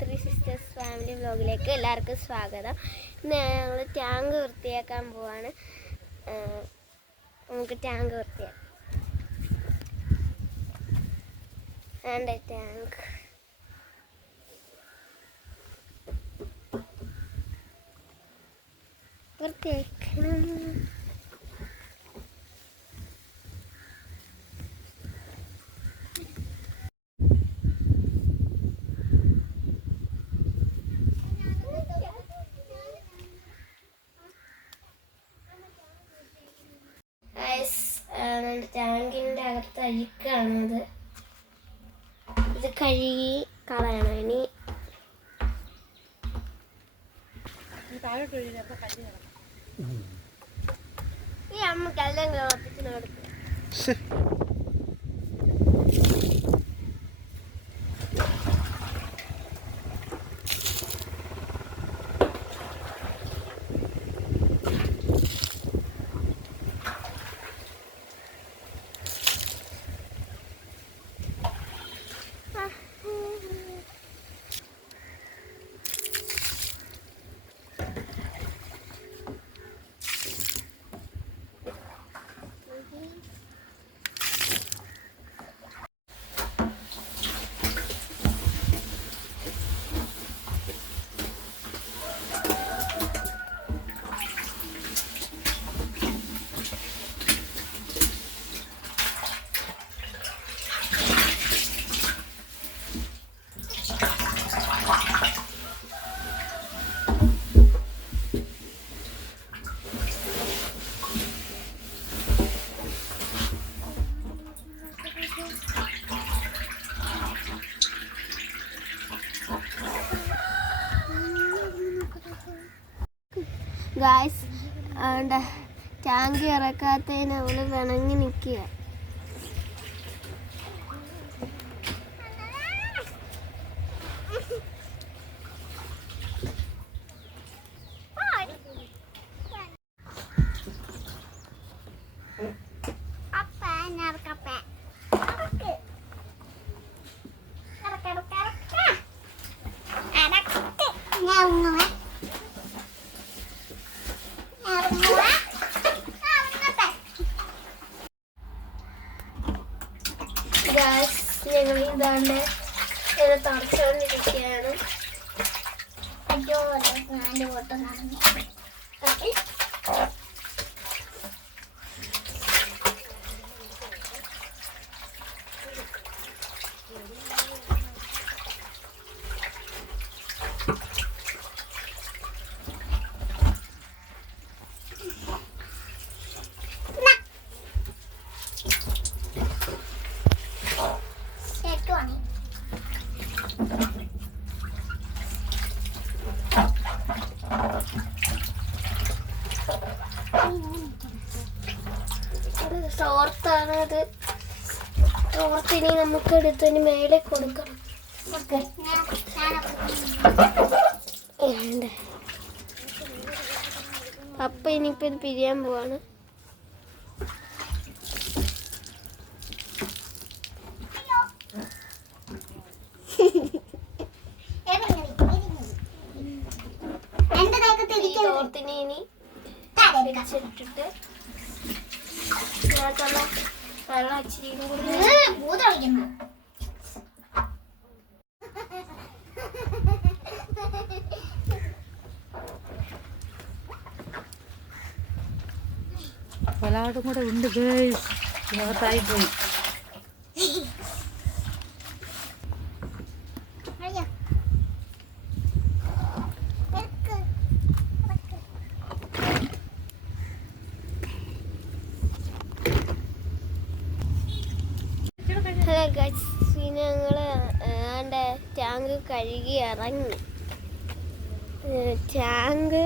Three sisters family വ്ലോഗിലേക്ക് എല്ലാവർക്കും സ്വാഗതം. ഇന്ന് ഞങ്ങൾ ടാങ്ക് വൃത്തിയാക്കാൻ പോവാണ്. നമുക്ക് ടാങ്ക് വൃത്തിയാക്കാം. ടാങ്ക്? വൃത്തിയാക്കണം ഗൈസ് നമ്മുടെ അകത്ത് ഇത് കഴുകി കളയണം ഇനി. ഈ അമ്മയ്ക്ക് എല്ലാം ഗ്ലോപ്പത്തിന് കൊടുക്കും ഗായ്സ് ടാങ്ക് ഇറക്കാത്തതിന് അവൾ വിണങ്ങി നിൽക്കുക ഗായ്സ് ഞങ്ങൾ ഇതാണ്ട് ഇങ്ങനെ തുടച്ചുകൊണ്ടിരിക്കുകയാണ് അയ്യോ ഞാൻ ഓട്ടം നടന്നു തോർത്താണ് അത് തോർത്തിനി നമുക്ക് എടുത്തതിന് മേലെ കൊടുക്കണം. അപ്പൊ ഇനിയിപ്പോ ഇത് പിരിയാൻ പോവാണ്. ചോർത്തിനി തോർത്തിനെ ഇനി പിരിച്ചിട്ടിട്ട് அதெல்லாம் அதெல்லாம் வச்சு பூத கூட உண்டு கேஸ் விவசாயி போய் ഞങ്ങൾ ആണ്ട് ടാങ്ക് കഴുകി ഇറങ്ങി. ടാങ്ക്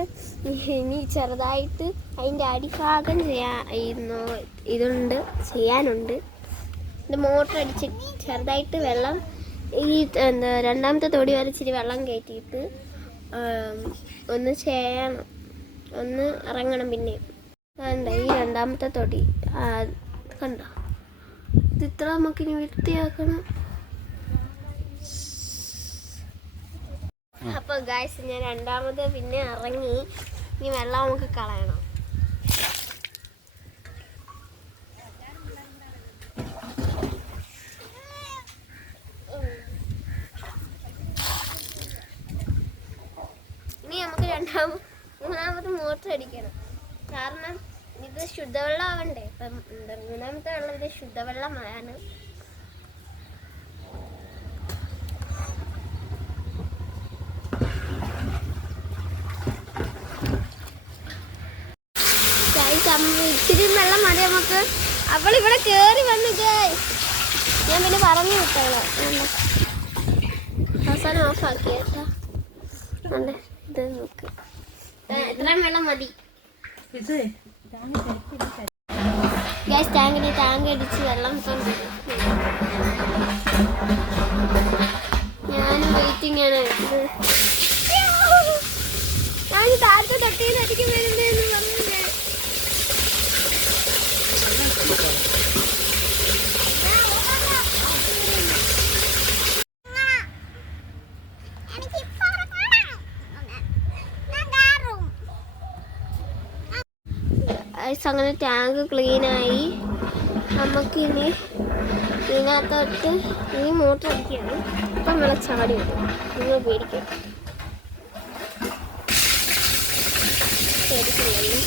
ഇനി ചെറുതായിട്ട് അതിന്റെ അടിഭാഗം ചെയ്യാ ഇതുണ്ട് ചെയ്യാനുണ്ട്. ഇത് മോട്ടർ അടിച്ച് ചെറുതായിട്ട് വെള്ളം ഈ എന്താ രണ്ടാമത്തെ തൊടി വരെ ഇച്ചിരി വെള്ളം കയറ്റിയിട്ട് ഒന്ന് ചെയ്യണം. ഒന്ന് ഇറങ്ങണം പിന്നെ വേണ്ട ഈ രണ്ടാമത്തെ തൊടി കണ്ടോ? ഇത് ഇത്ര നമുക്കിനി വൃത്തിയാക്കണം. അപ്പൊ ഗായ്സ് ഞാൻ രണ്ടാമത് പിന്നെ ഇറങ്ങി. ഇനി വെള്ളം നമുക്ക് കളയണം. ഇനി നമുക്ക് രണ്ടാമത് മൂന്നാമത് മോട്ടർ അടിക്കണം. കാരണം ഇത് ശുദ്ധവെള്ളം ആവണ്ടേ ഇപ്പം മൂന്നാമത്തെ വെള്ളം ഇത് ശുദ്ധവെള്ളമാണ് ഇച്ചിരി വെള്ളം മതി നമുക്ക്. അവൾ ഇവിടെ കേറി വന്നിട്ടേ. ഞാൻ പിന്നെ പറഞ്ഞു വിട്ടോളാം. അവസാനം ഓഫാക്കി കേട്ടോ. ഇത് നോക്ക്. എത്രയും വെള്ളം മതി. ഇത് ഗ്യാസ് ടാങ്ക് അടിച്ച് ഞാൻ വെയിറ്റിംഗ് ആണ്. ഞാൻ താഴത്തെ തട്ടിയിൽ അടിക്കും ഐസ് അങ്ങനെ ടാങ്ക് ക്ലീനായി നമുക്കിനി ഇതിനകത്തോട്ട് ഇനി മോട്ടർ അടിക്കുകയാണ് അപ്പം നമ്മളെ ചാടി വരും. നിങ്ങൾ പേടിക്കും. വെള്ളം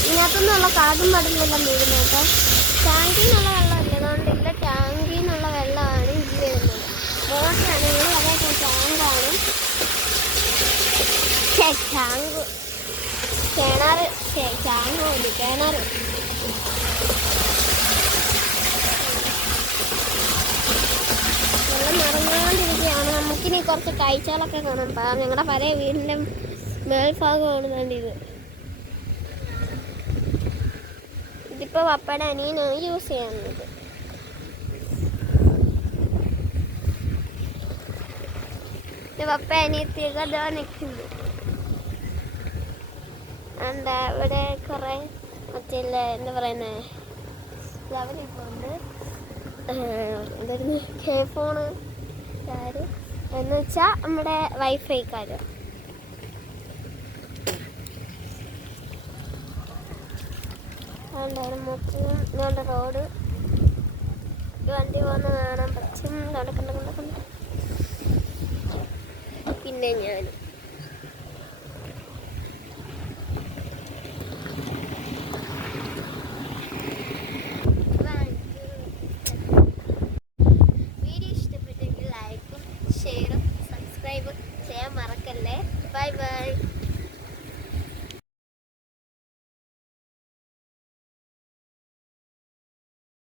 ഇതിനകത്തൊന്നുള്ള കാതും പടലെല്ലാം വീഴുന്നു കേട്ടോ ടാങ്കിൽ നിന്നുള്ള വെള്ളമല്ല വെള്ളം നിറഞ്ഞുകൊണ്ടിരിക്കുകയാണ് നമുക്കിനി കുറച്ച് കാഴ്ചകളൊക്കെ കാണാം പാ- ഞങ്ങളുടെ പഴയ വീടിന്റെ മേൽഭാഗമാണ് വേണ്ടിയത് ഇതിപ്പോ പപ്പയുടെ അനിയനാണ് യൂസ് ചെയ്യുന്നത്. പപ്പ അനിയത്തിയൊക്കെ അതാ നിൽക്കുന്നു എന്താ ഇവിടെ കുറെ മറ്റേ എന്താ പറയുന്നേ? അവരിപ്പോ ഉണ്ട് എന്തായിരുന്നു? K phone. ആര്? എന്ന് വെച്ചാൽ നമ്മുടെ വൈഫൈക്കാര്. അതുകൊണ്ടാണ് മൂക്കും ഇതുകൊണ്ട് റോഡ് വണ്ടി പോകുന്ന കാണാൻ പറ്റും. നടക്കണ്ട കണ്ട കണ്ട പിന്നെ ഞാനും